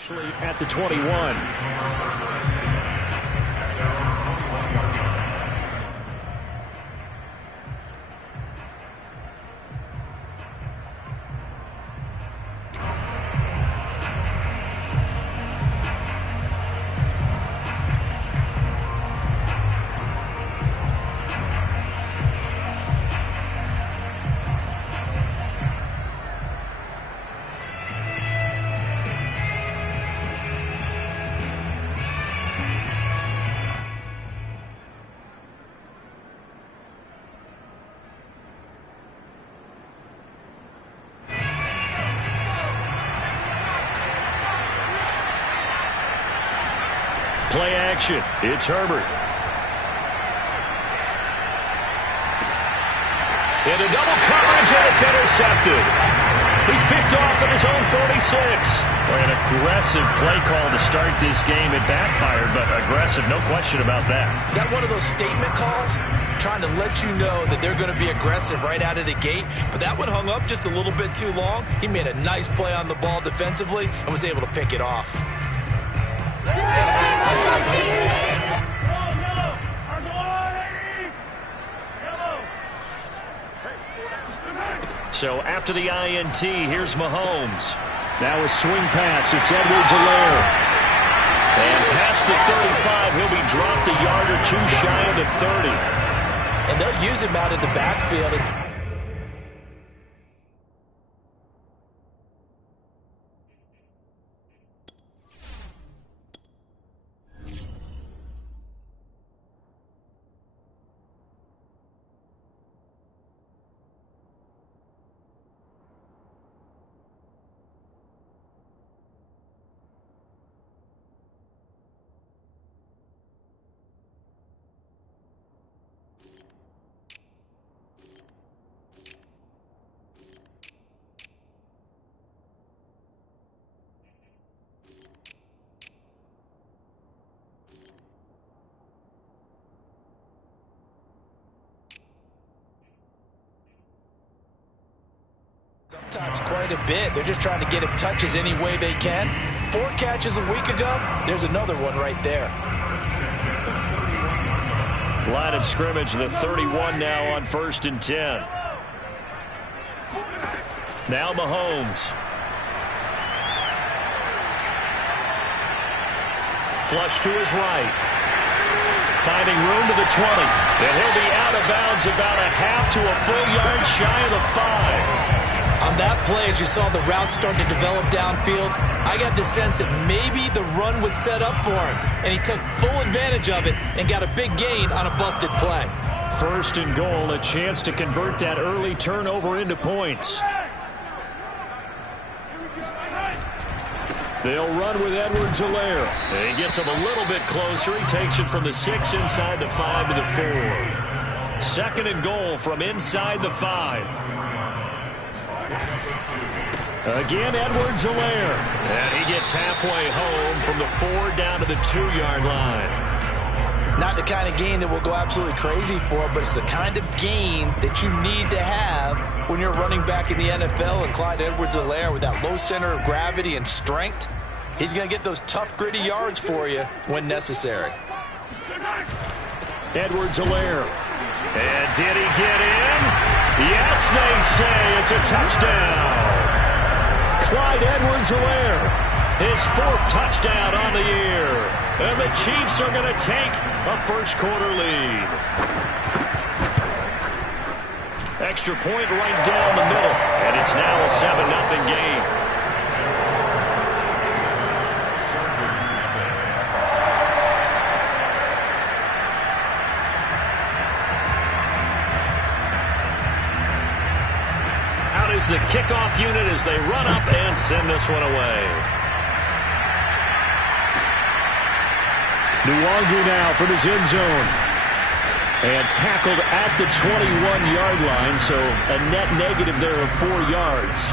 Initially at the 21. Play action. It's Herbert. Into double coverage, and it's intercepted. He's picked off at his own 46. An aggressive play call to start this game. It backfired, but aggressive, no question about that. Is that one of those statement calls? Trying to let you know that they're going to be aggressive right out of the gate. But that one hung up just a little bit too long. He made a nice play on the ball defensively and was able to pick it off. So after the INT, here's Mahomes. Now a swing pass. It's Edwards-Helaire. And past the 35, he'll be dropped a yard or two shy of the 30. And they'll use him out in the backfield. Sometimes quite a bit. They're just trying to get him touches any way they can. 4 catches a week ago. There's another one right there. Line of scrimmage, the 31 now on 1st and 10. Now Mahomes. Flush to his right. Finding room to the 20. And he'll be out of bounds about a half to a full yard shy of the 5. On that play, as you saw the route start to develop downfield, I got the sense that maybe the run would set up for him. And he took full advantage of it and got a big gain on a busted play. 1st and goal, a chance to convert that early turnover into points. They'll run with Edwards-Helaire. He gets him a little bit closer. He takes it from the 6 inside the 5 to the 4. 2nd and goal from inside the 5. Again, Edwards-Helaire. And he gets halfway home from the 4 down to the 2-yard line. Not the kind of gain that will go absolutely crazy for, but it's the kind of gain that you need to have when you're running back in the NFL. And Clyde Edwards-Helaire, with that low center of gravity and strength, he's going to get those tough, gritty yards for you when necessary. Edwards-Helaire. And did he get in? Yes, they say it's a touchdown. Clyde Edwards-Helaire, his 4th touchdown on the year. And the Chiefs are going to take a first-quarter lead. Extra point right down the middle. And it's now a 7-0 game. The kickoff unit as they run up and send this one away. Nwangu now from his end zone. And tackled at the 21-yard line, so a net negative there of 4 yards.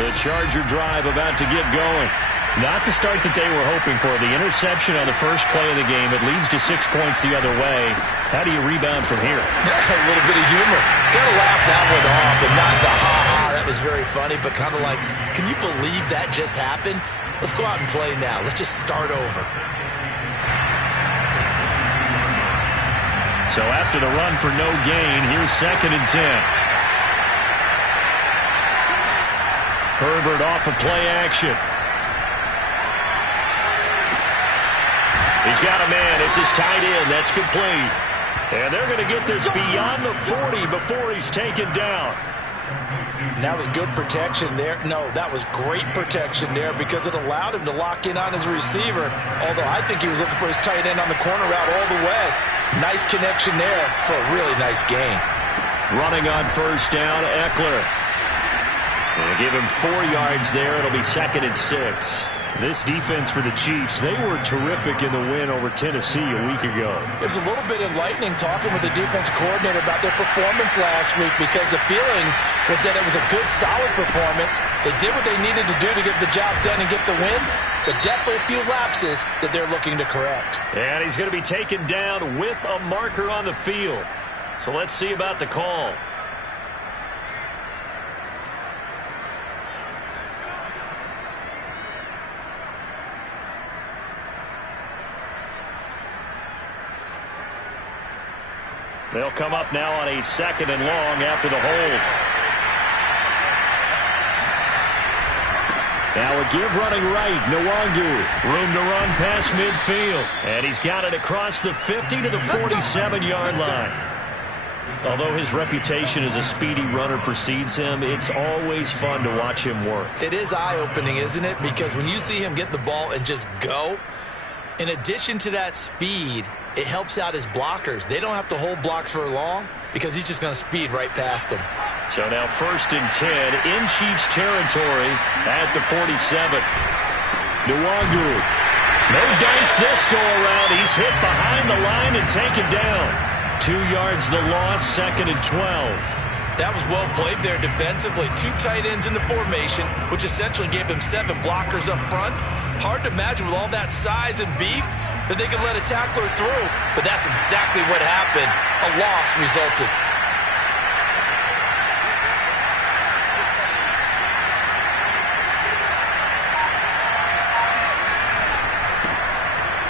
The Charger drive about to get going. Not the start that they were hoping for. The interception on the first play of the game. It leads to 6 points the other way. How do you rebound from here? A little bit of humor. Got to laugh that one off and not the ha-ha. That was very funny, but kind of like, can you believe that just happened? Let's go out and play now. Let's just start over. So after the run for no gain, here's 2nd and 10. Herbert off of play action. He's got a man. It's his tight end. That's complete. And they're going to get this beyond the 40 before he's taken down. And that was good protection there. No, that was great protection there because it allowed him to lock in on his receiver. Although I think he was looking for his tight end on the corner route all the way. Nice connection there for a really nice gain. Running on first down, Eckler. They'll give him 4 yards there. It'll be 2nd and 6. This defense for the Chiefs, they were terrific in the win over Tennessee a week ago. It was a little bit enlightening talking with the defense coordinator about their performance last week because the feeling was that it was a good, solid performance. They did what they needed to do to get the job done and get the win, but definitely a few lapses that they're looking to correct. And he's going to be taken down with a marker on the field. So let's see about the call. They'll come up now on a 2nd and long after the hold. Now a give running right. Nwangu. Room to run past midfield. And he's got it across the 50 to the 47-yard line. Although his reputation as a speedy runner precedes him, it's always fun to watch him work. It is eye-opening, isn't it? Because when you see him get the ball and just go, in addition to that speed, it helps out his blockers. They don't have to hold blocks for long because he's just going to speed right past them. So now 1st and 10 in Chiefs territory at the 47. Nwangu. No dice this go around. He's hit behind the line and taken down. 2 yards the loss, 2nd and 12. That was well played there defensively. 2 tight ends in the formation, which essentially gave them 7 blockers up front. Hard to imagine with all that size and beef that they could let a tackler through, but that's exactly what happened. A loss resulted.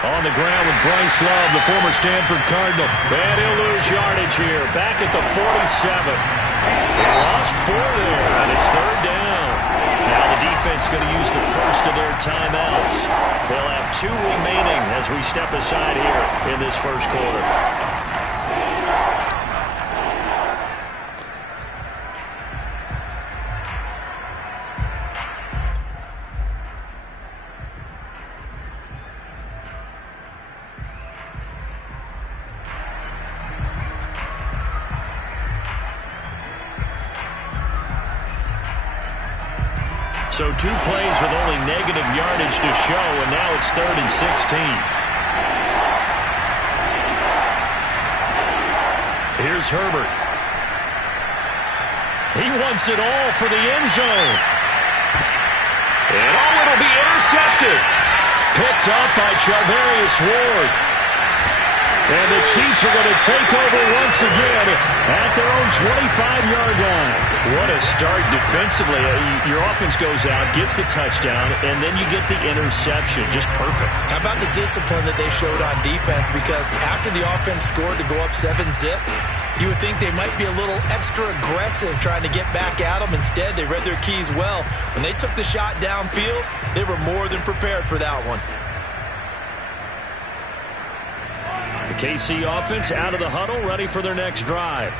On the ground with Bryce Love, the former Stanford Cardinal. And he'll lose yardage here. Back at the 47. They lost 4 there, and it's 3rd down. Now the defense going to use the first of their timeouts. They'll have 2 remaining as we step aside here in this first quarter. So 2 plays with only negative yardage to show, and now it's 3rd and 16. Here's Herbert. He wants it all for the end zone. And it'll be intercepted. Picked up by Charvarius Ward. And the Chiefs are going to take over once again at their own 25-yard line. What a start defensively. Your offense goes out, gets the touchdown, and then you get the interception. Just perfect. How about the discipline that they showed on defense? Because after the offense scored to go up 7-zip, you would think they might be a little extra aggressive trying to get back at them. Instead, they read their keys well. When they took the shot downfield, they were more than prepared for that one. The KC offense out of the huddle, ready for their next drive.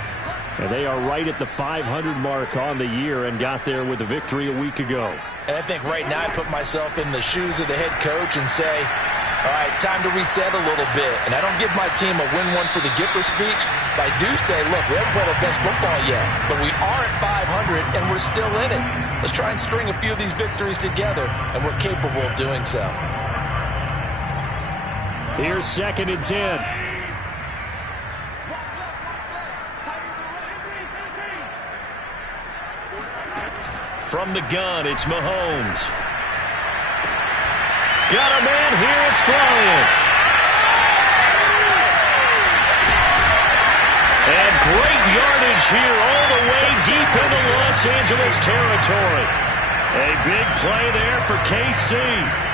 And they are right at the 500 mark on the year and got there with a victory a week ago. And I think right now I put myself in the shoes of the head coach and say, all right, time to reset a little bit. And I don't give my team a win one for the Gipper speech, but I do say, look, we haven't played our best football yet, but we are at 500 and we're still in it. Let's try and string a few of these victories together, and we're capable of doing so. Here's 2nd and 10. From the gun, it's Mahomes. Got a man here. It's Bryant. And great yardage here all the way deep into Los Angeles territory. A big play there for KC.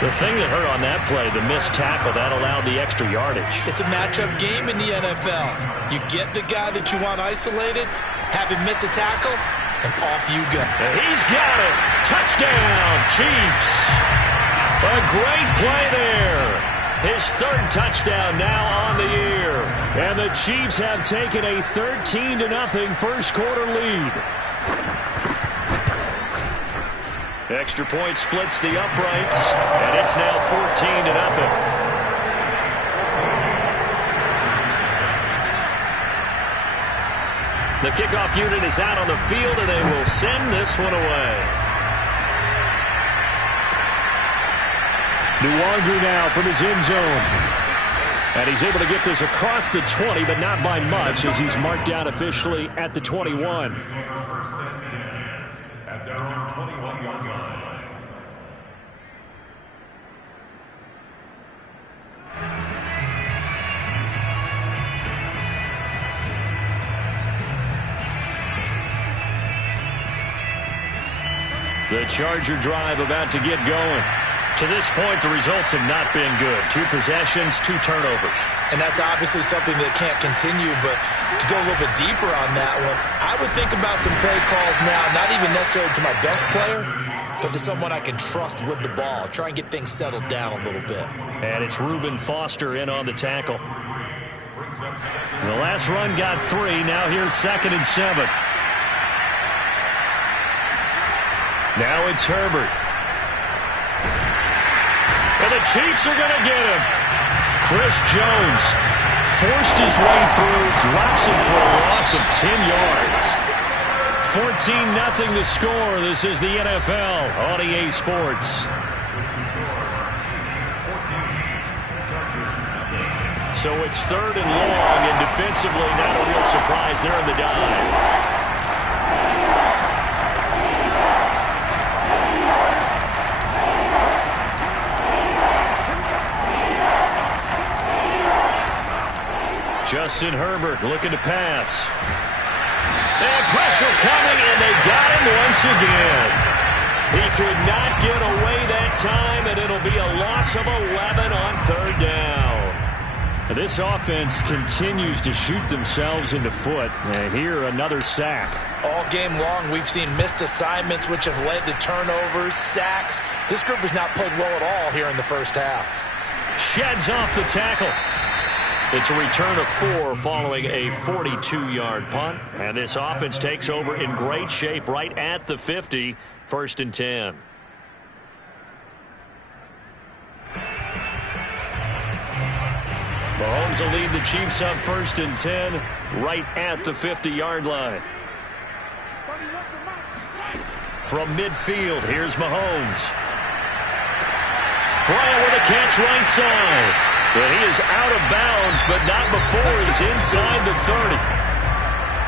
The thing that hurt on that play, the missed tackle, that allowed the extra yardage. It's a matchup game in the NFL. You get the guy that you want isolated, have him miss a tackle, and off you go. And he's got it. Touchdown, Chiefs. A great play there. His third touchdown now on the year. And the Chiefs have taken a 13-0 first quarter lead. Extra point splits the uprights, and it's now 14-0. The kickoff unit is out on the field, and they will send this one away. Nwangu now from his end zone. And he's able to get this across the 20, but not by much, as he's marked down officially at the 21. At their own 21-yard line. The Charger drive about to get going. To this point, the results have not been good. 2 possessions, 2 turnovers. And that's obviously something that can't continue, but to go a little bit deeper on that one, I would think about some play calls now, not even necessarily to my best player, but to someone I can trust with the ball. Try and get things settled down a little bit. And it's Reuben Foster in on the tackle. The last run got 3. Now here's 2nd and 7. Now it's Herbert. And the Chiefs are going to get him. Chris Jones forced his way through, drops him for a loss of 10 yards. 14-0 the score. This is the NFL on EA Sports. So it's 3rd and long, and defensively not a real surprise there in the dive. Justin Herbert looking to pass. And pressure coming, and they got him once again. He could not get away that time, and it'll be a loss of 11 on 3rd down. This offense continues to shoot themselves in the foot. And here, another sack. All game long, we've seen missed assignments, which have led to turnovers, sacks. This group has not played well at all here in the first half. Sheds off the tackle. It's a return of 4 following a 42-yard punt. And this offense takes over in great shape right at the 50, 1st and 10. Mahomes will lead the Chiefs up 1st and 10 right at the 50-yard line. From midfield, here's Mahomes. Bryant with a catch right side. And he is out of bounds, but not before he's inside the 30.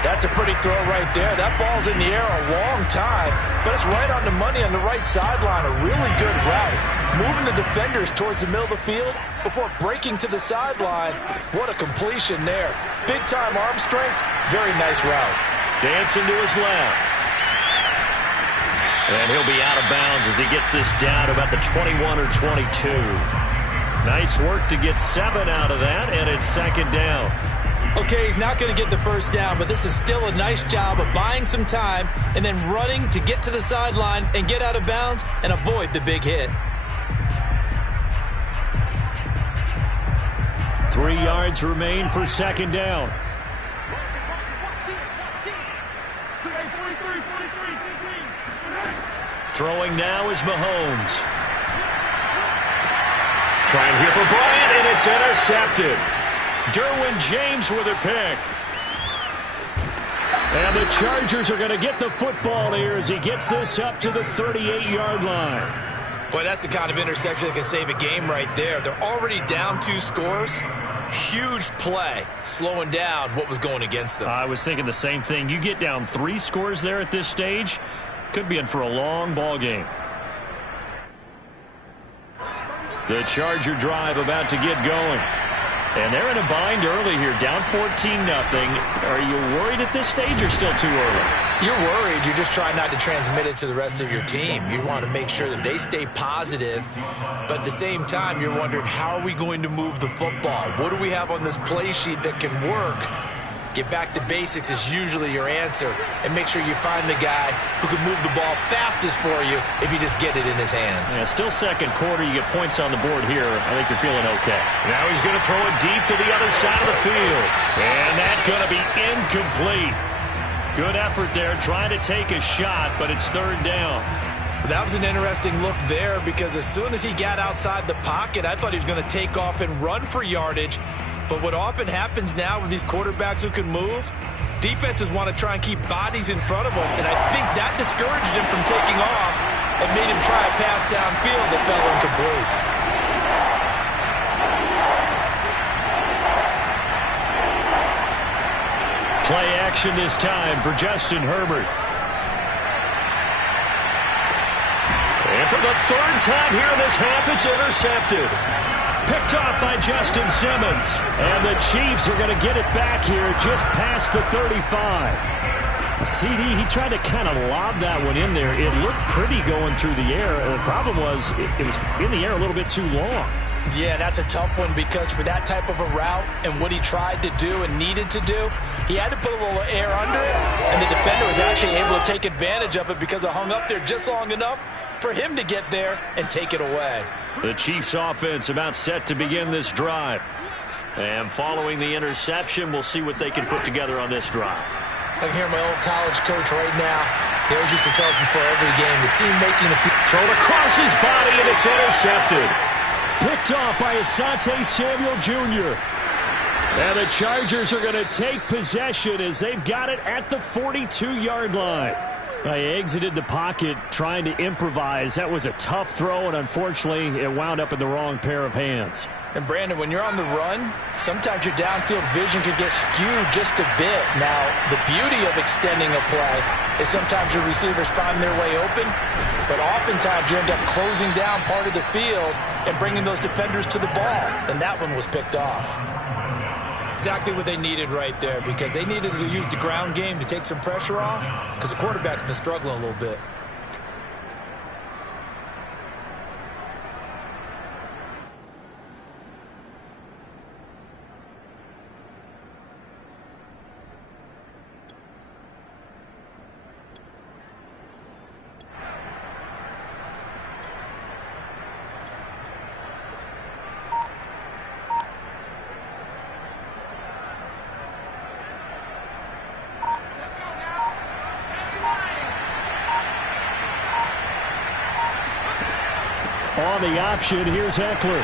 That's a pretty throw right there. That ball's in the air a long time, but it's right on the money on the right sideline. A really good route. Moving the defenders towards the middle of the field before breaking to the sideline. What a completion there. Big-time arm strength. Very nice route. Dancing to his left. And he'll be out of bounds as he gets this down to about the 21 or 22. Nice work to get 7 out of that, and it's 2nd down. Okay, he's not going to get the first down, but this is still a nice job of buying some time and then running to get to the sideline and get out of bounds and avoid the big hit. 3 yards remain for 2nd down. Throwing now is Mahomes. Trying here for Bryant, and it's intercepted. Derwin James with a pick. And the Chargers are going to get the football here as he gets this up to the 38-yard line. Boy, that's the kind of interception that can save a game right there. They're already down 2 scores. Huge play, slowing down what was going against them. I was thinking the same thing. You get down 3 scores there at this stage, could be in for a long ball game. The Charger drive about to get going. And they're in a bind early here, down 14-0. Are you worried at this stage or still too early? You're worried. You're just trying not to transmit it to the rest of your team. You want to make sure that they stay positive. But at the same time, you're wondering, how are we going to move the football? What do we have on this play sheet that can work? Get back to basics is usually your answer. And make sure you find the guy who can move the ball fastest for you if you just get it in his hands. Yeah, still second quarter. You get points on the board here. I think you're feeling okay. Now he's going to throw it deep to the other side of the field. And that's going to be incomplete. Good effort there trying to take a shot, but it's third down. That was an interesting look there because as soon as he got outside the pocket, I thought he was going to take off and run for yardage. But what often happens now with these quarterbacks who can move, defenses want to try and keep bodies in front of them. And I think that discouraged him from taking off and made him try a pass downfield that fell incomplete. Play action this time for Justin Herbert. And for the third time here in this half, it's intercepted. Picked off by Justin Simmons. And the Chiefs are going to get it back here just past the 35. CD, he tried to kind of lob that one in there. It looked pretty going through the air. The problem was it was in the air a little bit too long. Yeah, that's a tough one because for that type of a route and what he tried to do and needed to do, he had to put a little air under it, and the defender was actually able to take advantage of it because it hung up there just long enough for him to get there and take it away. The Chiefs offense about set to begin this drive. And following the interception, we'll see what they can put together on this drive. I can hear my old college coach right now. He always used to tell us before every game, the team making the thrown across his body, and it's intercepted. Picked off by Asante Samuel Jr. And the Chargers are going to take possession as they've got it at the 42-yard line. They exited the pocket trying to improvise. That was a tough throw, and unfortunately, it wound up in the wrong pair of hands. And, Brandon, when you're on the run, sometimes your downfield vision can get skewed just a bit. Now, the beauty of extending a play is sometimes your receivers find their way open, but oftentimes you end up closing down part of the field and bringing those defenders to the ball, and that one was picked off. Exactly what they needed right there because they needed to use the ground game to take some pressure off because the quarterback's been struggling a little bit. On the option, here's Eckler.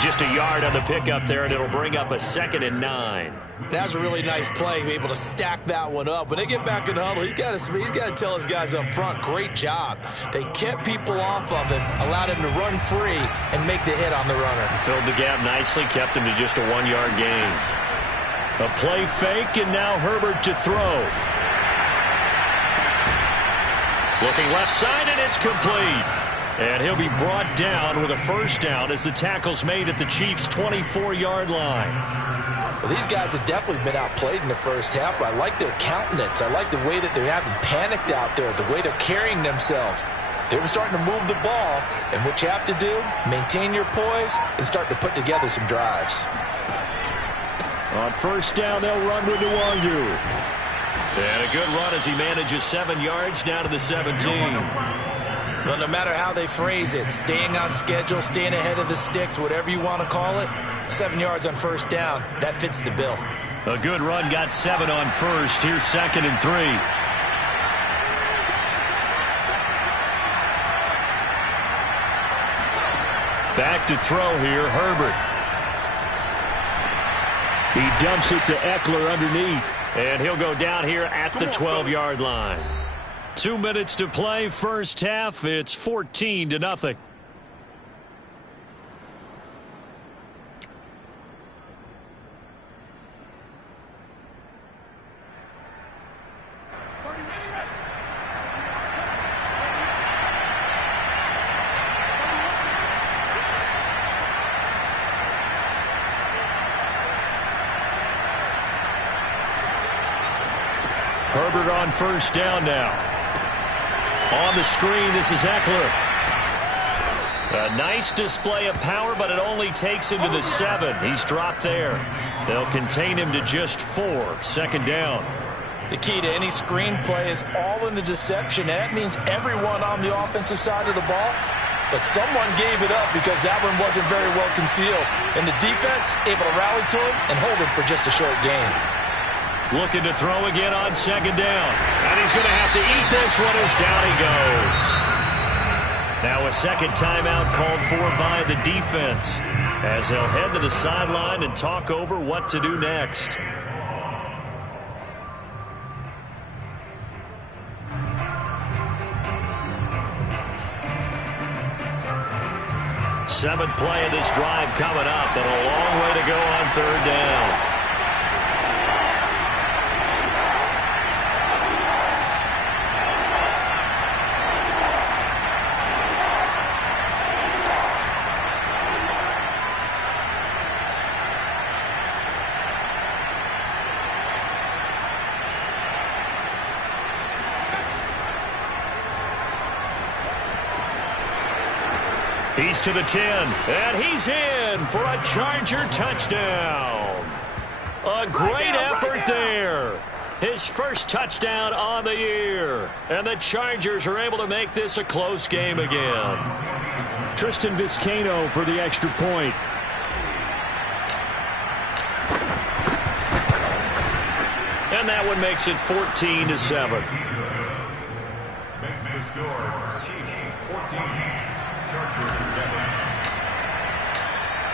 Just a yard on the pickup there, and it'll bring up a 2nd and 9. That was a really nice play, able to stack that one up. When they get back in the huddle, he's got to tell his guys up front, great job. They kept people off of him, allowed him to run free and make the hit on the runner. Filled the gap nicely, kept him to just a 1-yard gain. A play fake, and now Herbert to throw. Looking left side, and it's complete. And he'll be brought down with a first down as the tackle's made at the Chiefs' 24-yard line. Well, these guys have definitely been outplayed in the first half, but I like their countenance. I like the way that they haven't panicked out there, the way they're carrying themselves. They were starting to move the ball, and what you have to do, maintain your poise and start to put together some drives. On first down, they'll run with Nwangu. And a good run as he manages 7 yards down to the 17. Well, no matter how they phrase it, staying on schedule, staying ahead of the sticks, whatever you want to call it, 7 yards on first down, that fits the bill. A good run, got 7 on first. Here's 2nd and 3. Back to throw here, Herbert. He dumps it to Eckler underneath, and he'll go down here at the 12-yard line. 2 minutes to play, first half. It's 14-0. Herbert on first down now. On the screen, this is Eckler. A nice display of power, but it only takes him to the 7. He's dropped there. They'll contain him to just 4. Second down. The key to any screen play is all in the deception. That means everyone on the offensive side of the ball, but someone gave it up because that one wasn't very well concealed. And the defense able to rally to him and hold him for just a short gain. Looking to throw again on second down. And he's going to have to eat this one as down he goes. Now a second timeout called for by the defense as they'll head to the sideline and talk over what to do next. Seventh play of this drive coming up, but a long way to go on third down. He's to the 10, and he's in for a Charger touchdown. A great effort there. His first touchdown on the year. And the Chargers are able to make this a close game again. Tristan Vizcaino for the extra point. And that one makes it 14-7. Makes the score Chiefs 14.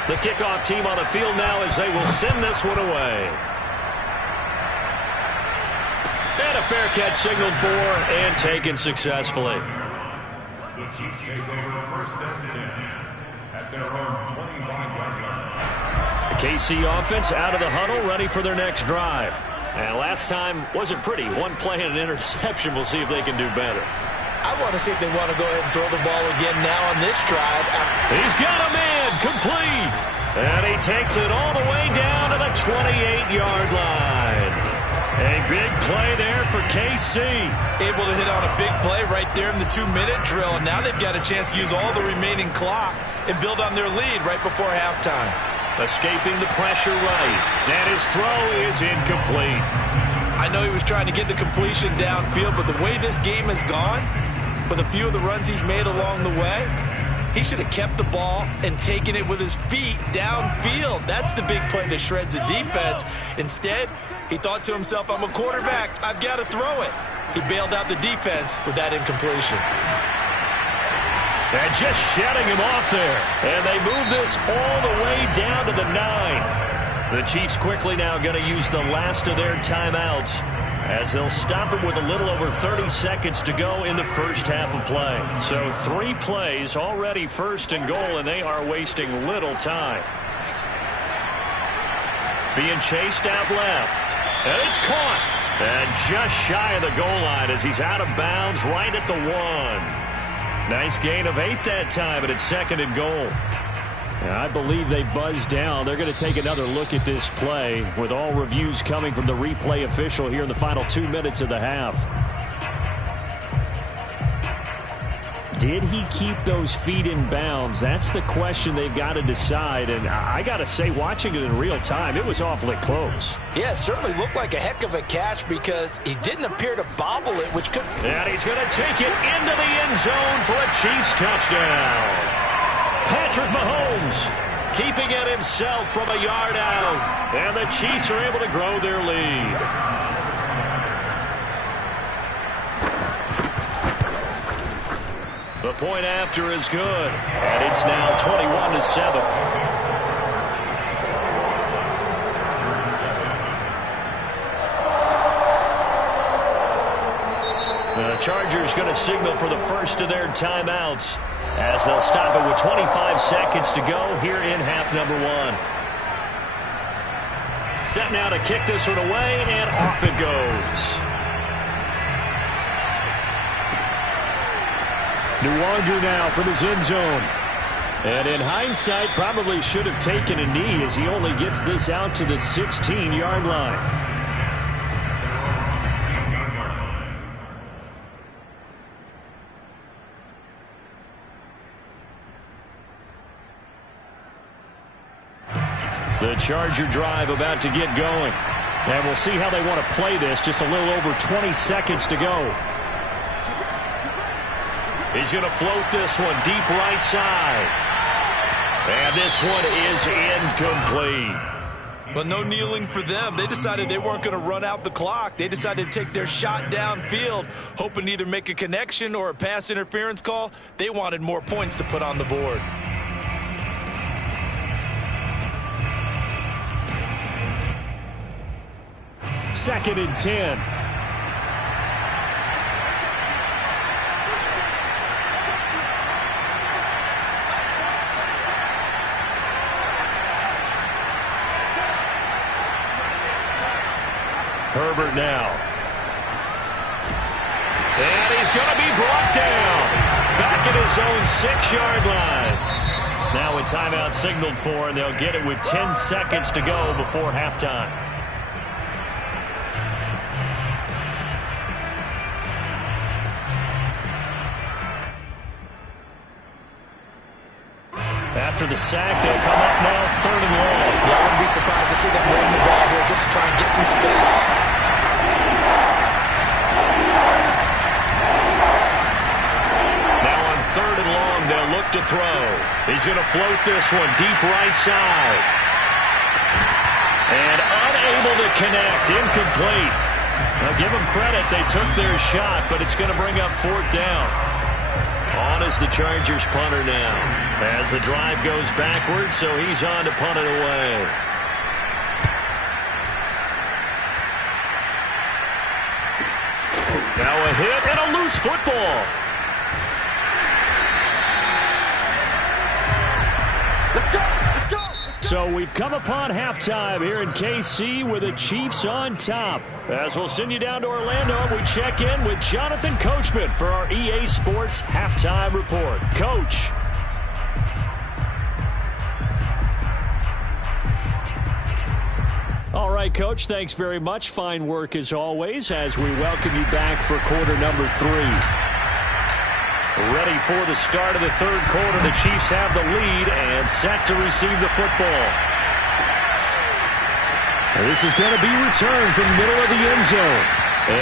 The kickoff team on the field now as they will send this one away. And a fair catch signaled for and taken successfully. The Chiefs take over first and 10 at their own 25-yard line. The KC offense out of the huddle, ready for their next drive. And last time wasn't pretty. One play and an interception. We'll see if they can do better. I want to see if they want to go ahead and throw the ball again now on this drive. He's got a man complete. And he takes it all the way down to the 28-yard line. A big play there for KC. Able to hit on a big play right there in the 2-minute drill. And now they've got a chance to use all the remaining clock and build on their lead right before halftime. Escaping the pressure right. And his throw is incomplete. I know he was trying to get the completion downfield, but the way this game has gone, with a few of the runs he's made along the way, he should have kept the ball and taken it with his feet downfield. That's the big play that shreds the defense. Instead, he thought to himself, I'm a quarterback, I've got to throw it. He bailed out the defense with that incompletion. And just shedding him off there. And they move this all the way down to the 9. The Chiefs quickly now going to use the last of their timeouts as they'll stop it with a little over 30 seconds to go in the first half of play. So 3 plays already first and goal, and they are wasting little time. Being chased out left. And it's caught. And just shy of the goal line as he's out of bounds right at the 1. Nice gain of 8 that time, and it's second and goal. And I believe they buzzed down. They're going to take another look at this play with all reviews coming from the replay official here in the final 2 minutes of the half. Did he keep those feet in bounds? That's the question they've got to decide. And I got to say, watching it in real time, it was awfully close. Yeah, it certainly looked like a heck of a catch because he didn't appear to bobble it, which could... And he's going to take it into the end zone for a Chiefs touchdown. Patrick Mahomes keeping it himself from a yard out. And the Chiefs are able to grow their lead. The point after is good. And it's now 21-7. The Chargers going to signal for the first of their timeouts as they'll stop it with 25 seconds to go here in half number 1. Set now to kick this one away, and off it goes. Nwangu now from his end zone. And in hindsight, probably should have taken a knee as he only gets this out to the 16-yard line. The Charger drive about to get going. And we'll see how they want to play this. Just a little over 20 seconds to go. He's going to float this one deep right side. And this one is incomplete. But no kneeling for them. They decided they weren't going to run out the clock. They decided to take their shot downfield, hoping to either make a connection or a pass interference call. They wanted more points to put on the board. Second and 10. Herbert now. And he's going to be brought down. Back at his own 6-yard line. Now a timeout signaled for, and they'll get it with 10 seconds to go before halftime. After the sack, they'll come up now 3rd and long. Yeah, I wouldn't be surprised to see them run the ball here just to try and get some space. Now on 3rd and long, they'll look to throw. He's going to float this one deep right side. And unable to connect, incomplete. Now give them credit, they took their shot, but it's going to bring up 4th down. On is the Chargers punter now. As the drive goes backwards, so he's on to punt it away. Now a hit and a loose football. So we've come upon halftime here in KC with the Chiefs on top. As we'll send you down to Orlando, we check in with Jonathan Coachman for our EA Sports Halftime Report. Coach. All right, Coach, thanks very much. Fine work as always as we welcome you back for quarter number 3. Ready for the start of the 3rd quarter. The Chiefs have the lead and set to receive the football. And this is going to be returned from the middle of the end zone.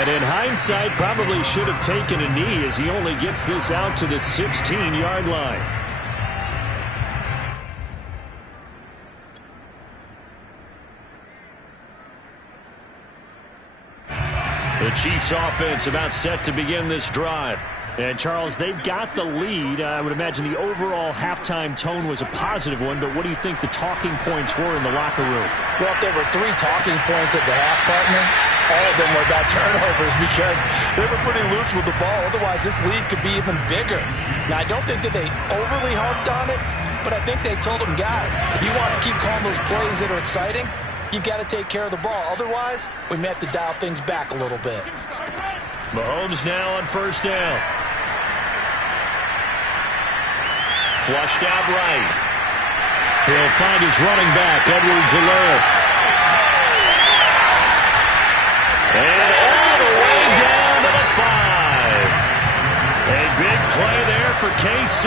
And in hindsight, probably should have taken a knee as he only gets this out to the 16-yard line. The Chiefs offense about set to begin this drive. And, Charles, they've got the lead. I would imagine the overall halftime tone was a positive one, but what do you think the talking points were in the locker room? Well, if there were 3 talking points at the half, partner, all of them were about turnovers because they were pretty loose with the ball. Otherwise, this lead could be even bigger. Now, I don't think that they overly harped on it, but I think they told them, guys, if you want to keep calling those plays that are exciting, you've got to take care of the ball. Otherwise, we may have to dial things back a little bit. Mahomes now on 1st down. Flushed out right. He'll find his running back, Edwards-Helaire. And all the way down to the 5. A big play there for KC.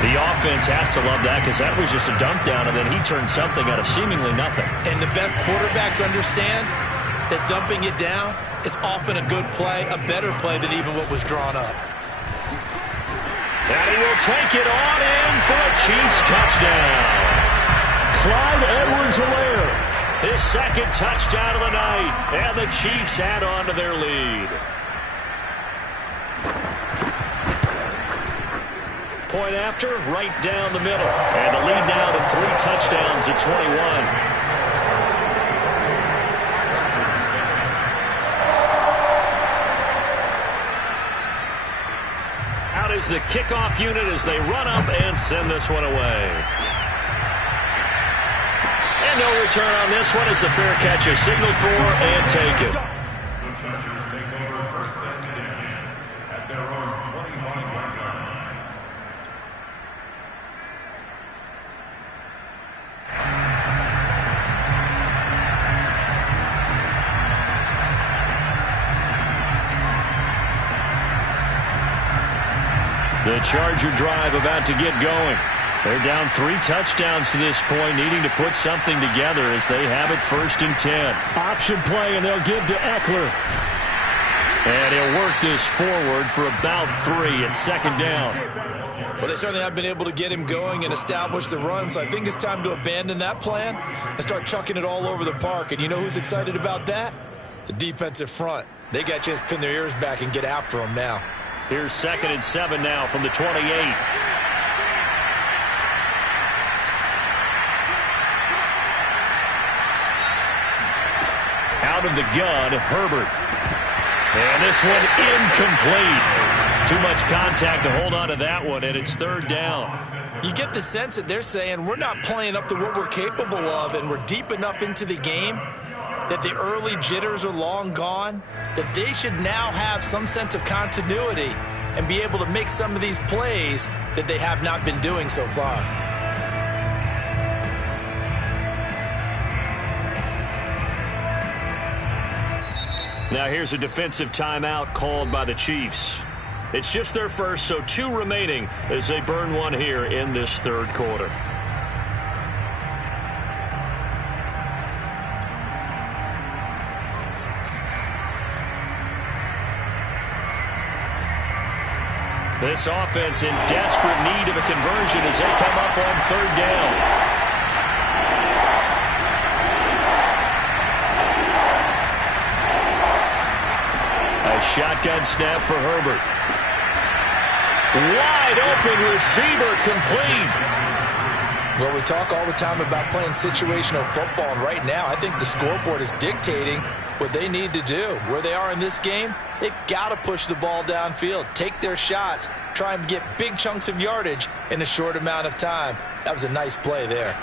The offense has to love that because that was just a dump down, and then he turned something out of seemingly nothing. And the best quarterbacks understand that dumping it down is often a good play, a better play than even what was drawn up. And he will take it on in for a Chiefs touchdown. Clyde Edwards-Helaire. His 2nd touchdown of the night. And the Chiefs add on to their lead. Point after, right down the middle. And the lead now to 3 touchdowns at 21. Is the kickoff unit as they run up and send this one away. And no return on this one as the fair catch is signaled for and taken. The Chargers take over 1st and 10 at their own 25-yard line. The Charger drive about to get going. They're down 3 touchdowns to this point, needing to put something together as they have it 1st and 10. Option play, and they'll give to Eckler. And he'll work this forward for about 3 at 2nd down. Well, they certainly have been able to get him going and establish the run, so I think it's time to abandon that plan and start chucking it all over the park. And you know who's excited about that? The defensive front. They got to just pin their ears back and get after him now. Here's 2nd and 7 now from the 28. Out of the gun, Herbert. And this one incomplete. Too much contact to hold on to that one, and it's 3rd down. You get the sense that they're saying we're not playing up to what we're capable of, and we're deep enough into the game that the early jitters are long gone, that they should now have some sense of continuity and be able to make some of these plays that they have not been doing so far. Now here's a defensive timeout called by the Chiefs. It's just their first, so 2 remaining as they burn one here in this 3rd quarter. This offense in desperate need of a conversion as they come up on 3rd down. A shotgun snap for Herbert. Wide open receiver complete. Well, we talk all the time about playing situational football, and right now I think the scoreboard is dictating what they need to do. Where they are in this game, they've got to push the ball downfield, take their shots, try and get big chunks of yardage in a short amount of time. That was a nice play there.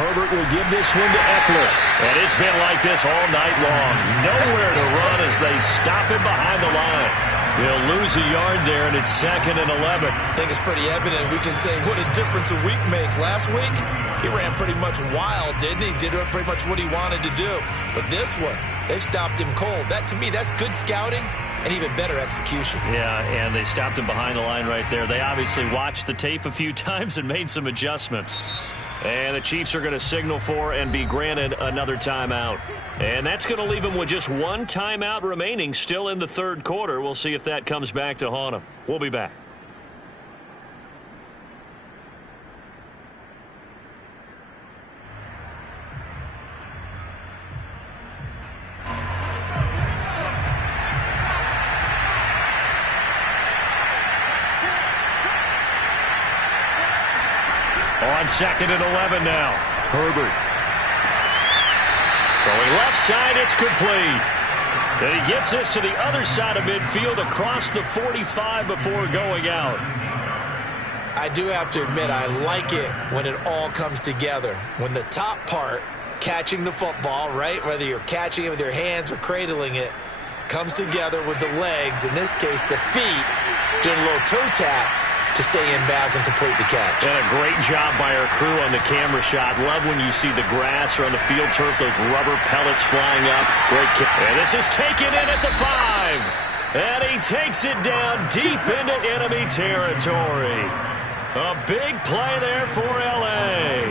Herbert will give this one to Eckler. And it's been like this all night long. Nowhere to run as they stop him behind the line. He'll lose a yard there, and it's 2nd and 11. I think it's pretty evident. We can say what a difference a week makes. Last week, he ran pretty much wild, didn't he? Did pretty much what he wanted to do. But this one, they've stopped him cold. That, to me, that's good scouting and even better execution. Yeah, and they stopped him behind the line right there. They obviously watched the tape a few times and made some adjustments. And the Chiefs are going to signal for and be granted another timeout. And that's going to leave them with just 1 timeout remaining still in the 3rd quarter. We'll see if that comes back to haunt them. We'll be back. On 2nd and 11 now. Herbert. Throwing left side, it's complete. And he gets this to the other side of midfield across the 45 before going out. I do have to admit, I like it when it all comes together. When the top part, catching the football, right, whether you're catching it with your hands or cradling it, comes together with the legs, in this case the feet, doing a little toe tap to stay in bounds and complete the catch. And a great job by our crew on the camera shot. Love when you see the grass or on the field turf, those rubber pellets flying up. Great kick. And this is taken in at the 5. And he takes it down deep into enemy territory. A big play there for L.A.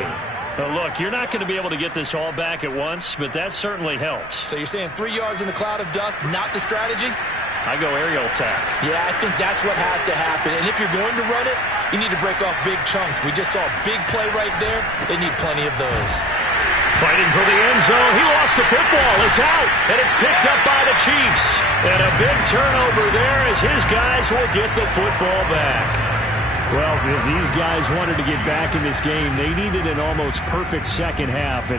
Look, you're not going to be able to get this all back at once, but that certainly helps. So you're saying 3 yards in the cloud of dust, not the strategy? I go aerial attack. Yeah, I think that's what has to happen. And if you're going to run it, you need to break off big chunks. We just saw a big play right there. They need plenty of those. Fighting for the end zone. He lost the football. It's out, and it's picked up by the Chiefs. And a big turnover there as his guys will get the football back. Well, if these guys wanted to get back in this game, they needed an almost perfect second half.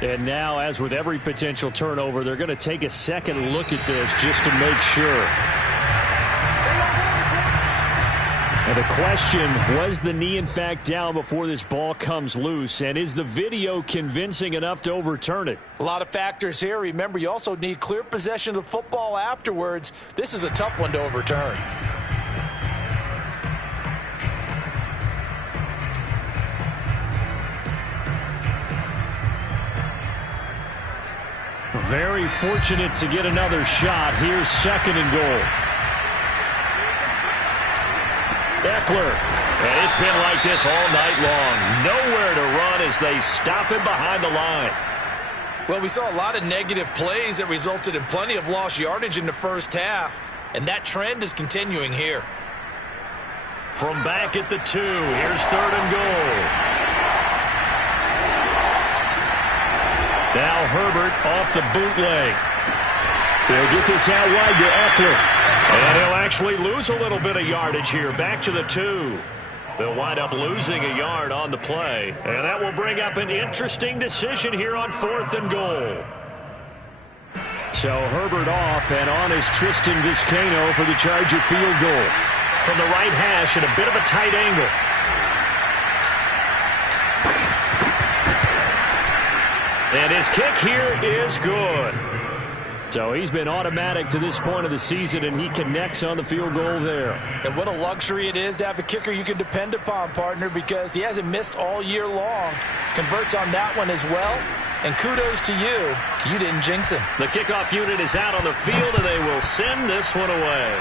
And now, as with every potential turnover, they're going to take a second look at this just to make sure. And the question, was the knee in fact down before this ball comes loose? And is the video convincing enough to overturn it? A lot of factors here. Remember, you also need clear possession of the football afterwards. This is a tough one to overturn. Very fortunate to get another shot. Here's 2nd and goal. Eckler. And it's been like this all night long. Nowhere to run as they stop him behind the line. Well, we saw a lot of negative plays that resulted in plenty of lost yardage in the first half, and that trend is continuing here. From back at the 2, here's 3rd and goal. Now Herbert off the bootleg. They'll get this out wide to Eckler. And he'll actually lose a little bit of yardage here. Back to the 2. They'll wind up losing a yard on the play. And that will bring up an interesting decision here on 4th and goal. So Herbert off, and on is Tristan Vizcaino for the Charger field goal. From the right hash at a bit of a tight angle. And his kick here is good. So he's been automatic to this point of the season, and he connects on the field goal there. And what a luxury it is to have a kicker you can depend upon, partner, because he hasn't missed all year long. Converts on that one as well. And kudos to you. You didn't jinx him. The kickoff unit is out on the field, and they will send this one away.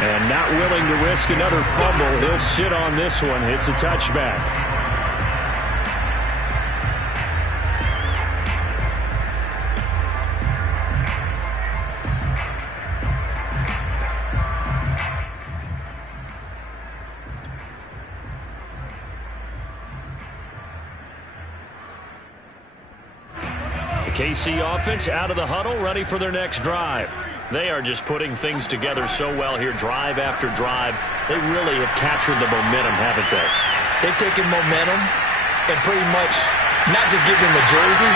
And not willing to risk another fumble, he'll sit on this one. It's a touchback. KC offense out of the huddle, ready for their next drive. They are just putting things together so well here, drive after drive. They really have captured the momentum, haven't they? They've taken momentum and pretty much not just given them a jersey,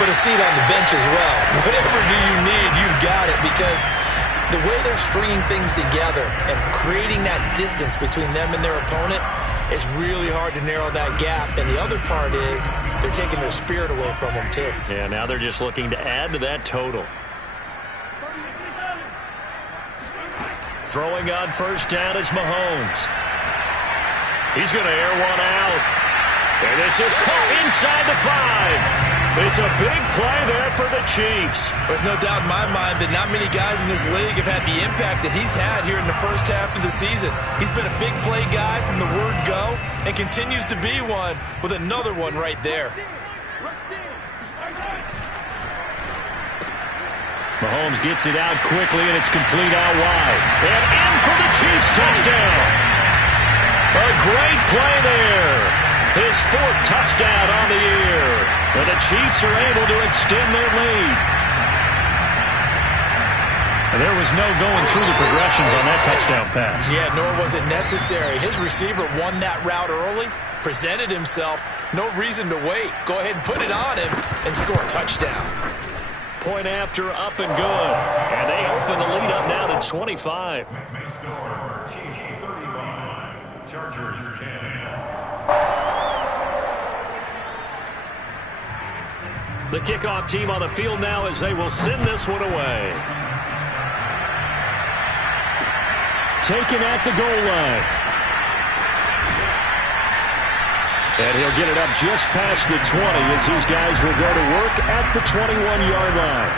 but a seat on the bench as well. Whatever do you need, you've got it, because the way they're stringing things together and creating that distance between them and their opponent, it's really hard to narrow that gap. And the other part is they're taking their spirit away from them, too. Yeah, now they're just looking to add to that total. Throwing on 1st down is Mahomes. He's going to air one out. And this is caught inside the 5. It's a big play there for the Chiefs. There's no doubt in my mind that not many guys in this league have had the impact that he's had here in the first half of the season. He's been a big play guy from the word go and continues to be one with another one right there. Mahomes gets it out quickly, and it's complete out wide. And in for the Chiefs touchdown. A great play there. His 4th touchdown on the year. And the Chiefs are able to extend their lead. And there was no going through the progressions on that touchdown pass. Yeah, nor was it necessary. His receiver won that route early, presented himself. No reason to wait. Go ahead and put it on him and score a touchdown. Point after, up and good. And they open the lead up now to 25. Chiefs 35, Chargers 10. The kickoff team on the field now as they will send this one away. Taken at the goal line. And he'll get it up just past the 20 as these guys will go to work at the 21-yard line.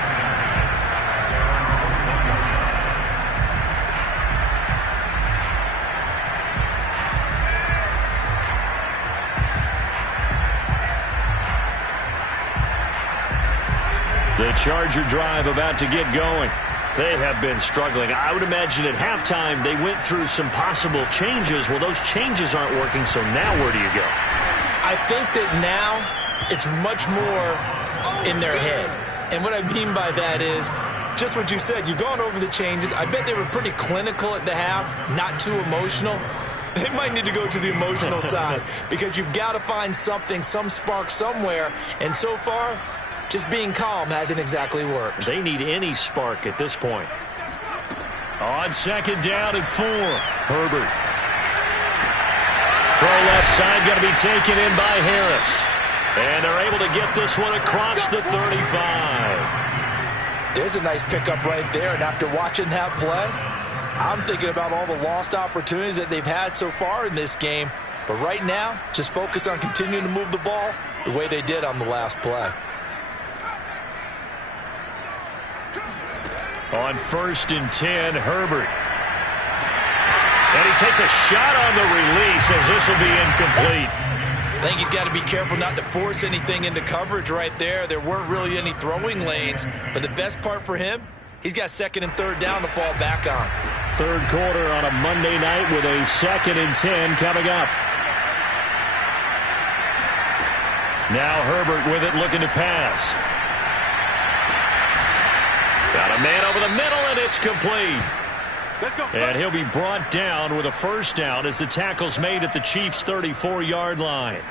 The Charger drive about to get going. They have been struggling. I would imagine at halftime they went through some possible changes. Well, those changes aren't working, so now where do you go? I think that now it's much more in their head. And what I mean by that is just what you said. You've gone over the changes. I bet they were pretty clinical at the half, not too emotional. They might need to go to the emotional side because you've got to find something, some spark somewhere. And so far, just being calm hasn't exactly worked. They need any spark at this point. On 2nd down and 4. Herbert. Throw left side, going to be taken in by Harris. And they're able to get this one across the 35. There's a nice pickup right there. And after watching that play, I'm thinking about all the lost opportunities that they've had so far in this game. But right now, just focus on continuing to move the ball the way they did on the last play. On 1st and 10, Herbert. And he takes a shot on the release as this will be incomplete. I think he's got to be careful not to force anything into coverage right there. There weren't really any throwing lanes. But the best part for him, he's got 2nd and 3rd down to fall back on. 3rd quarter on a Monday night with a 2nd and 10 coming up. Now Herbert with it, looking to pass. Got a man over the middle, and it's complete. Let's go. And he'll be brought down with a 1st down as the tackle's made at the Chiefs' 34-yard line.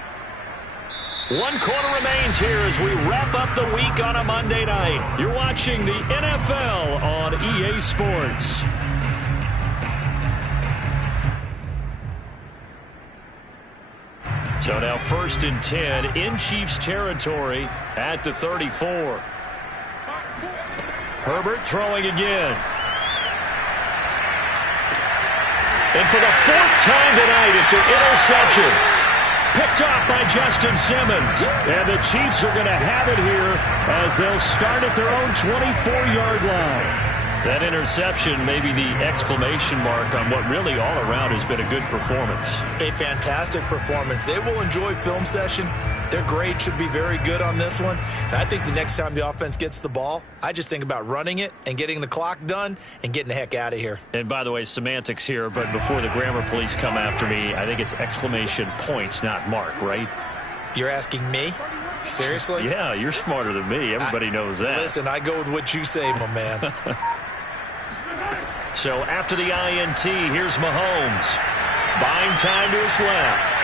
1 quarter remains here as we wrap up the week on a Monday night. You're watching the NFL on EA Sports. So now 1st and 10 in Chiefs territory at the 34. Herbert throwing again. And for the 4th time tonight, it's an interception. Picked off by Justin Simmons. And the Chiefs are going to have it here as they'll start at their own 24-yard line. That interception may be the exclamation mark on what really all around has been a good performance. A fantastic performance. They will enjoy film session. Their grade should be very good on this one. And I think the next time the offense gets the ball, I just think about running it and getting the clock done and getting the heck out of here. And by the way, semantics here, but before the grammar police come after me, I think it's exclamation point, not mark, right? You're asking me? Seriously? Yeah, you're smarter than me. Everybody knows that. Listen, I go with what you say, my man. So after the INT, here's Mahomes. Buying time to his left.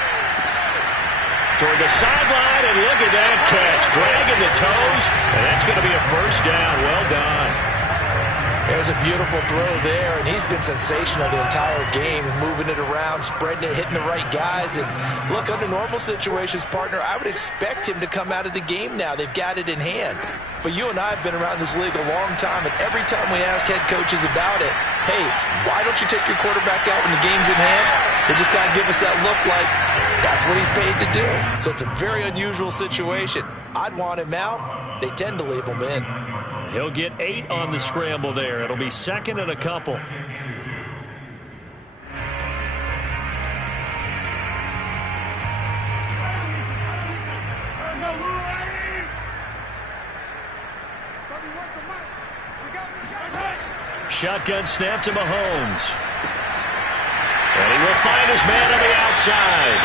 Toward the sideline, and look at that catch. Dragging the toes, and that's going to be a 1st down. Well done. There's a beautiful throw there, and he's been sensational the entire game, moving it around, spreading it, hitting the right guys. And look, under normal situations, partner, I would expect him to come out of the game now. They've got it in hand. But you and I have been around this league a long time, and every time we ask head coaches about it, hey, why don't you take your quarterback out when the game's in hand? They just kind of give us that look like that's what he's paid to do. So it's a very unusual situation. I'd want him out. They tend to leave him in. He'll get 8 on the scramble there. It'll be 2nd and a couple. Shotgun snap to Mahomes. And he will find his man on the outside.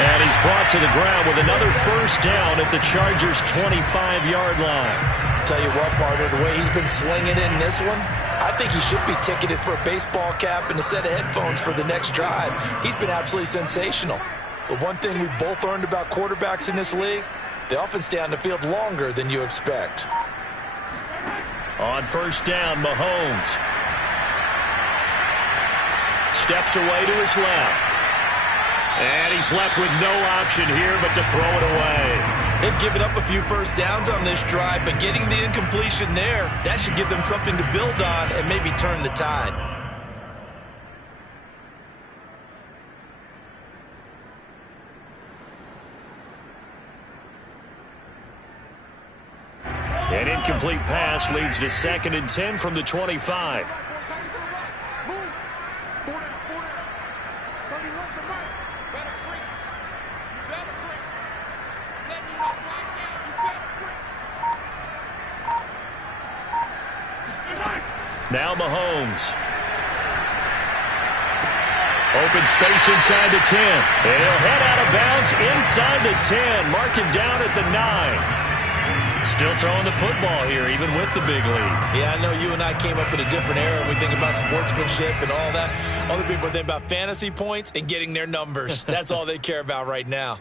And he's brought to the ground with another 1st down at the Chargers' 25-yard line. Tell you what, partner, the way he's been slinging in this one, I think he should be ticketed for a baseball cap and a set of headphones for the next drive. He's been absolutely sensational. But one thing we've both learned about quarterbacks in this league, they often stay on the field longer than you expect. On 1st down, Mahomes steps away to his left. And he's left with no option here but to throw it away. They've given up a few 1st downs on this drive, but getting the incompletion there, that should give them something to build on and maybe turn the tide. An incomplete pass leads to 2nd and 10 from the 25. Now Mahomes. Open space inside the 10. And he'll head out of bounds inside the 10. Mark him down at the 9. Still throwing the football here, even with the big lead. Yeah, I know you and I came up in a different era. We think about sportsmanship and all that. Other people think about fantasy points and getting their numbers. That's all they care about right now.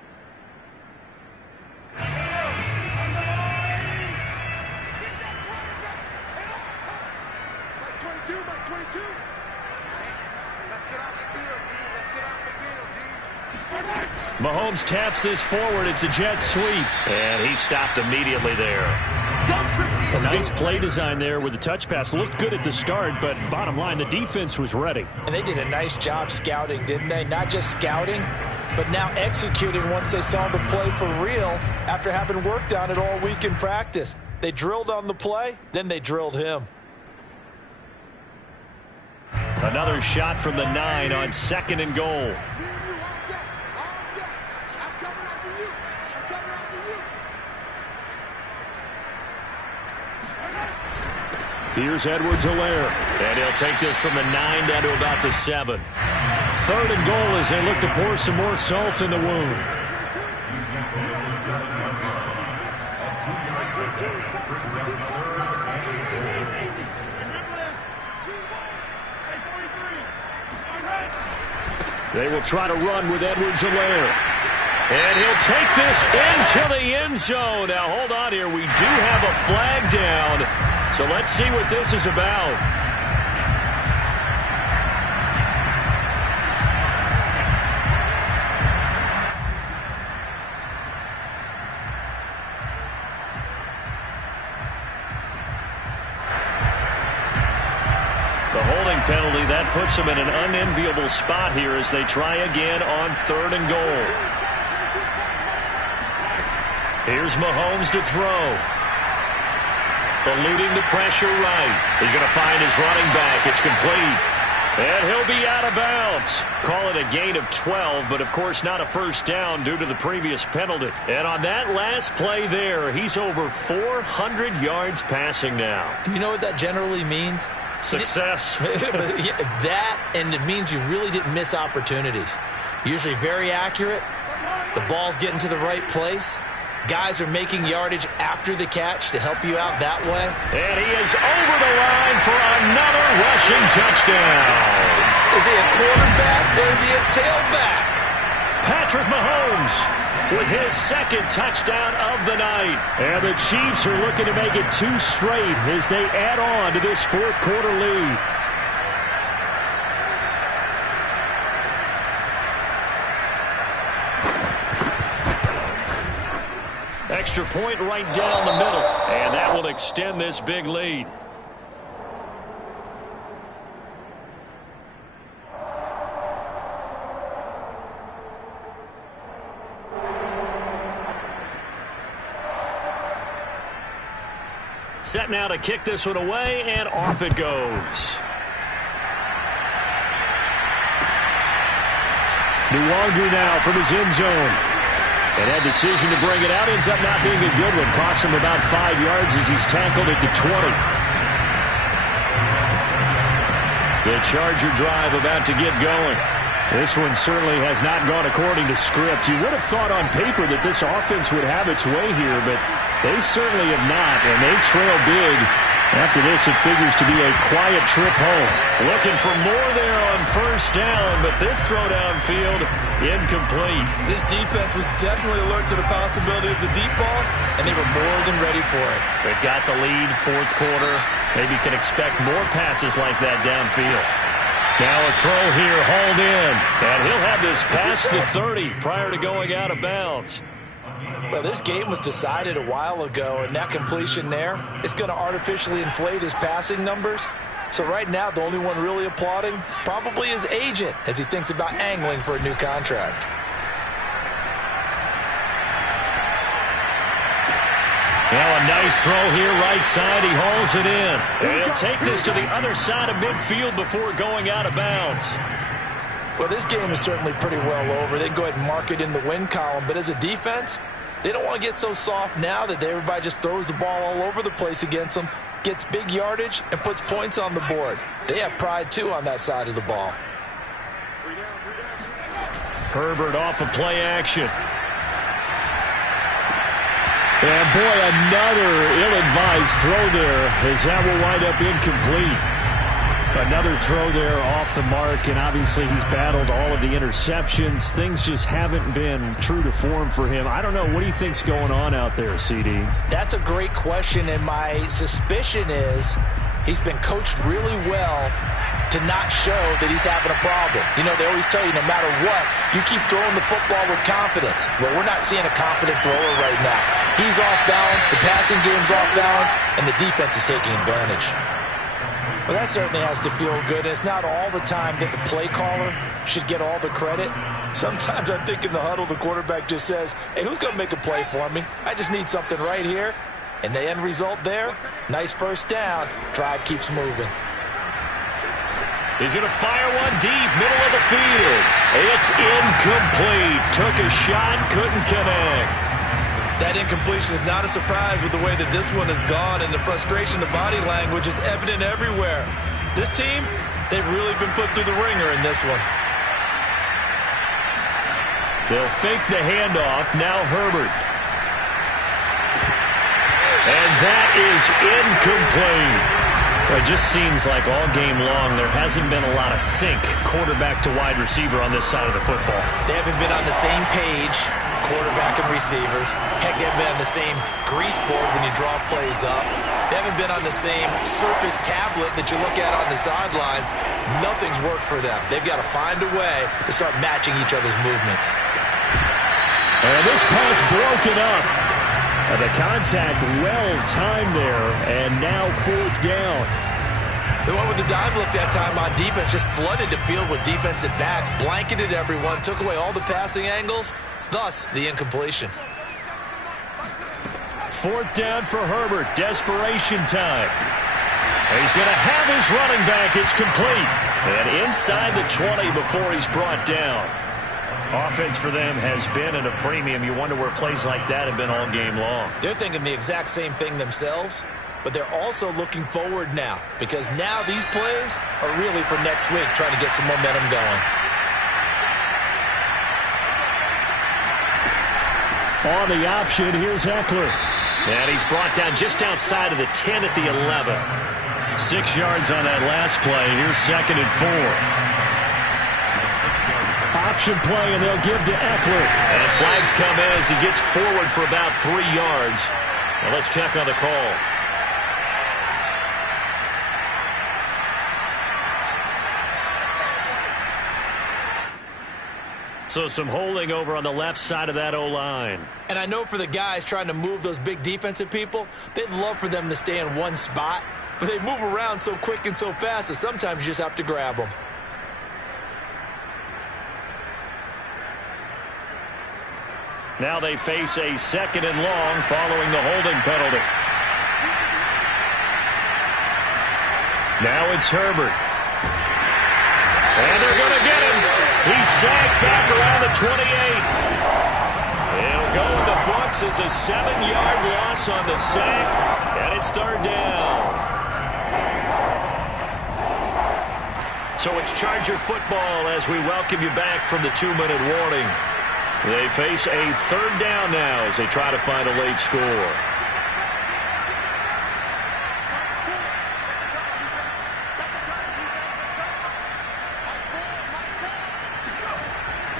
Mahomes taps this forward. It's a jet sweep. And he stopped immediately there. A nice play design there with the touch pass. Looked good at the start, but bottom line, the defense was ready. And they did a nice job scouting, didn't they? Not just scouting, but now executing once they saw the play for real after having worked on it all week in practice. They drilled on the play, then they drilled him. Another shot from the 9 on 2nd and goal. Here's Edwards-Helaire, and he'll take this from the 9 down to about the 7. 3rd and goal as they look to pour some more salt in the wound. They will try to run with Edwards-Helaire. And he'll take this into the end zone. Now, hold on here. We do have a flag down. So let's see what this is about. The holding penalty, that puts them in an unenviable spot here as they try again on 3rd and goal. Here's Mahomes to throw. Eluding the pressure right. He's going to find his running back. It's complete. And he'll be out of bounds. Call it a gain of 12, but of course not a first down due to the previous penalty. And on that last play there, he's over 400 yards passing now. You know what that generally means? Success. That, and it means you really didn't miss opportunities. Usually very accurate. The ball's getting to the right place. Guys are making yardage after the catch to help you out that way. And he is over the line for another rushing touchdown. Is he a quarterback or is he a tailback? Patrick Mahomes with his 2nd touchdown of the night. And the Chiefs are looking to make it 2 straight as they add on to this 4th quarter lead. Extra point right down the middle, and that will extend this big lead. Set now to kick this one away, and off it goes. Nuwagu now from his end zone. And that decision to bring it out ends up not being a good one. Cost him about 5 yards as he's tackled at the 20. The Charger drive about to get going. This one certainly has not gone according to script. You would have thought on paper that this offense would have its way here, but they certainly have not, and they trail big. After this, it figures to be a quiet trip home. Looking for more there on 1st down, but this throw downfield incomplete. This defense was definitely alert to the possibility of the deep ball, and they were more than ready for it. They've got the lead, 4th quarter. Maybe can expect more passes like that downfield. Now a throw here, hauled in, and he'll have this past the 30 prior to going out of bounds. Well, this game was decided a while ago, and that completion there is going to artificially inflate his passing numbers. So right now, the only one really applauding probably his agent as he thinks about angling for a new contract. Now a nice throw here, right side. He hauls it in. And he'll take this to the other side of midfield before going out of bounds. Well, this game is certainly pretty well over. They can go ahead and mark it in the win column. But as a defense, they don't want to get so soft now that everybody just throws the ball all over the place against them, gets big yardage, and puts points on the board. They have pride, too, on that side of the ball. Herbert off of play action. And, boy, another ill-advised throw there as that will wind up incomplete. Another throw there off the mark, and obviously he's battled all of the interceptions. Things just haven't been true to form for him. I don't know. What do you think's going on out there, CD? That's a great question, and my suspicion is he's been coached really well to not show that he's having a problem. You know, they always tell you no matter what, you keep throwing the football with confidence. Well, we're not seeing a confident thrower right now. He's off balance, the passing game's off balance, and the defense is taking advantage. Well, that certainly has to feel good. It's not all the time that the play caller should get all the credit. Sometimes I think in the huddle, the quarterback just says, hey, who's going to make a play for me? I just need something right here. And the end result there, nice first down. Drive keeps moving. He's going to fire one deep, middle of the field. It's incomplete. Took a shot, couldn't connect. That incompletion is not a surprise with the way that this one has gone, and the frustration, the body language is evident everywhere. This team, they've really been put through the ringer in this one. They'll fake the handoff. Now Herbert. And that is incomplete. Well, it just seems like all game long there hasn't been a lot of sync quarterback to wide receiver on this side of the football. They haven't been on the same page, quarterback and receivers. Heck, they haven't been on the same grease board when you draw plays up. They haven't been on the same Surface tablet that you look at on the sidelines. Nothing's worked for them. They've got to find a way to start matching each other's movements. And this pass broken up. The contact well-timed there, and now fourth down. They went with the dime look that time on defense, just flooded the field with defensive backs, blanketed everyone, took away all the passing angles, thus the incompletion. Fourth down for Herbert, desperation time. He's going to have his running back, it's complete. And inside the 20 before he's brought down. Offense for them has been at a premium. You wonder where plays like that have been all game long. They're thinking the exact same thing themselves, but they're also looking forward now because now these plays are really for next week, trying to get some momentum going. On the option, here's Eckler. And he's brought down just outside of the 10 at the 11. 6 yards on that last play. Here's 2nd and 4. Option play, and they'll give to Eckler. And flags come in as he gets forward for about 3 yards. Now let's check on the call. So some holding over on the left side of that O-line. And I know for the guys trying to move those big defensive people, they'd love for them to stay in one spot, but they move around so quick and so fast that sometimes you just have to grab them. Now they face a 2nd and long following the holding penalty. Now it's Herbert. And they're going to get him. He's sacked back around the 28. He'll go in the books as a 7-yard loss on the sack, and it's 3rd down. So it's Charger football as we welcome you back from the 2-minute warning. They face a 3rd down now as they try to find a late score.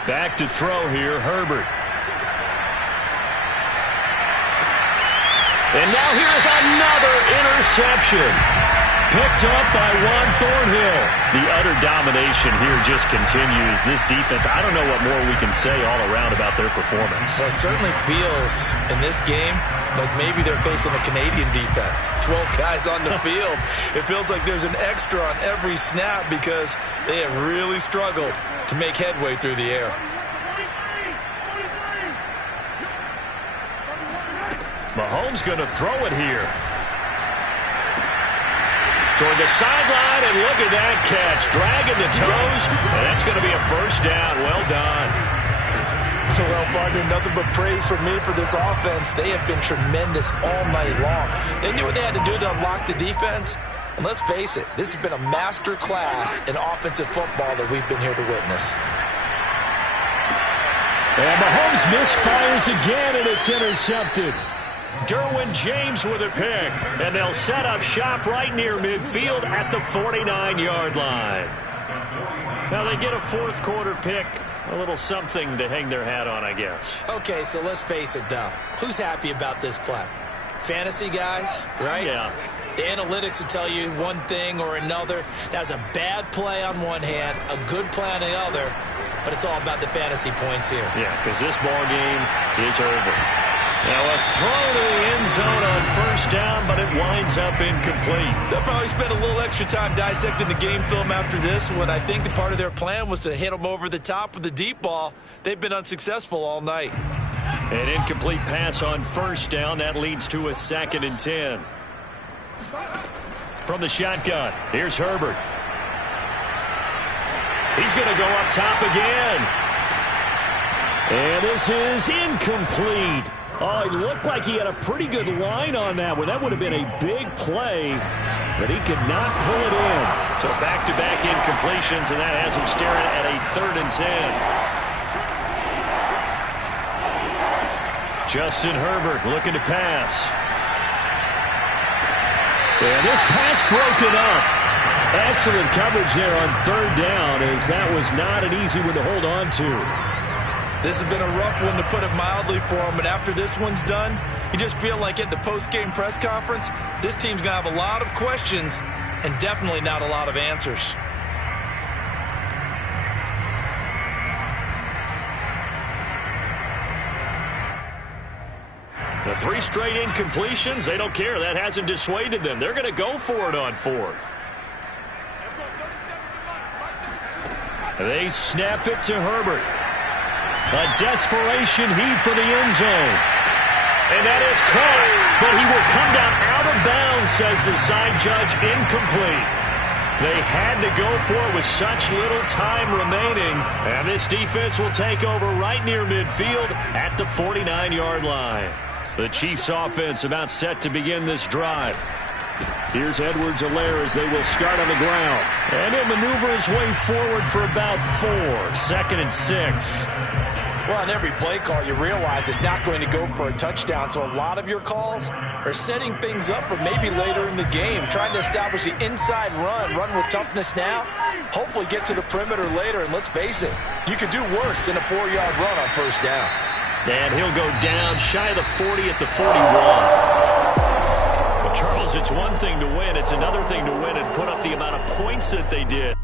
Back to throw here, Herbert. And now here's another interception. Picked up by Juan Thornhill. The utter domination here just continues. This defense, I don't know what more we can say all around about their performance. Well, it certainly feels in this game like maybe they're facing a Canadian defense. 12 guys on the field. It feels like there's an extra on every snap because they have really struggled to make headway through the air. Mahomes going to throw it here. Toward the sideline, and look at that catch. Dragging the toes, and that's going to be a 1st down. Well done. Well, partner, nothing but praise from me for this offense. They have been tremendous all night long. They knew what they had to do to unlock the defense. And let's face it, this has been a master class in offensive football that we've been here to witness. And Mahomes misfires again, and it's intercepted. Derwin James with a pick, and they'll set up shop right near midfield at the 49-yard line. Now they get a 4th quarter pick, a little something to hang their hat on, I guess. Okay, so let's face it, though. Who's happy about this play? Fantasy guys, right? Yeah. The analytics will tell you one thing or another. That's a bad play on one hand, a good play on the other, but it's all about the fantasy points here. Yeah, because this ball game is over. Now a throw to the end zone on first down, but it winds up incomplete. They'll probably spend a little extra time dissecting the game film after this one. I think the part of their plan was to hit them over the top with the deep ball. They've been unsuccessful all night. An incomplete pass on first down. That leads to a 2nd and 10. From the shotgun, here's Herbert. He's going to go up top again. And this is incomplete. Oh, it looked like he had a pretty good line on that one. That would have been a big play, but he could not pull it in. So back-to-back incompletions, and that has him staring at a 3rd and 10. Justin Herbert looking to pass. And this pass broken up. Excellent coverage there on 3rd down, as that was not an easy one to hold on to. This has been a rough one, to put it mildly, for him. And after this one's done, you just feel like at the post-game press conference, this team's going to have a lot of questions and definitely not a lot of answers. The 3 straight incompletions, they don't care. That hasn't dissuaded them. They're going to go for it on 4th. They snap it to Herbert. A desperation heave for the end zone. And that is caught, but he will come down out of bounds, says the side judge. Incomplete. They had to go for it with such little time remaining, and this defense will take over right near midfield at the 49-yard line. The Chiefs' offense about set to begin this drive. Here's Edwards-Helaire as they will start on the ground. And he'll maneuver his way forward for about 4. 2nd and 6. Well, on every play call, you realize it's not going to go for a touchdown. So a lot of your calls are setting things up for maybe later in the game, trying to establish the inside run with toughness now, hopefully get to the perimeter later. And let's face it, you could do worse than a 4-yard run on first down. And he'll go down shy of the 40 at the 41. Well, Charles, it's one thing to win. It's another thing to win and put up the amount of points that they did.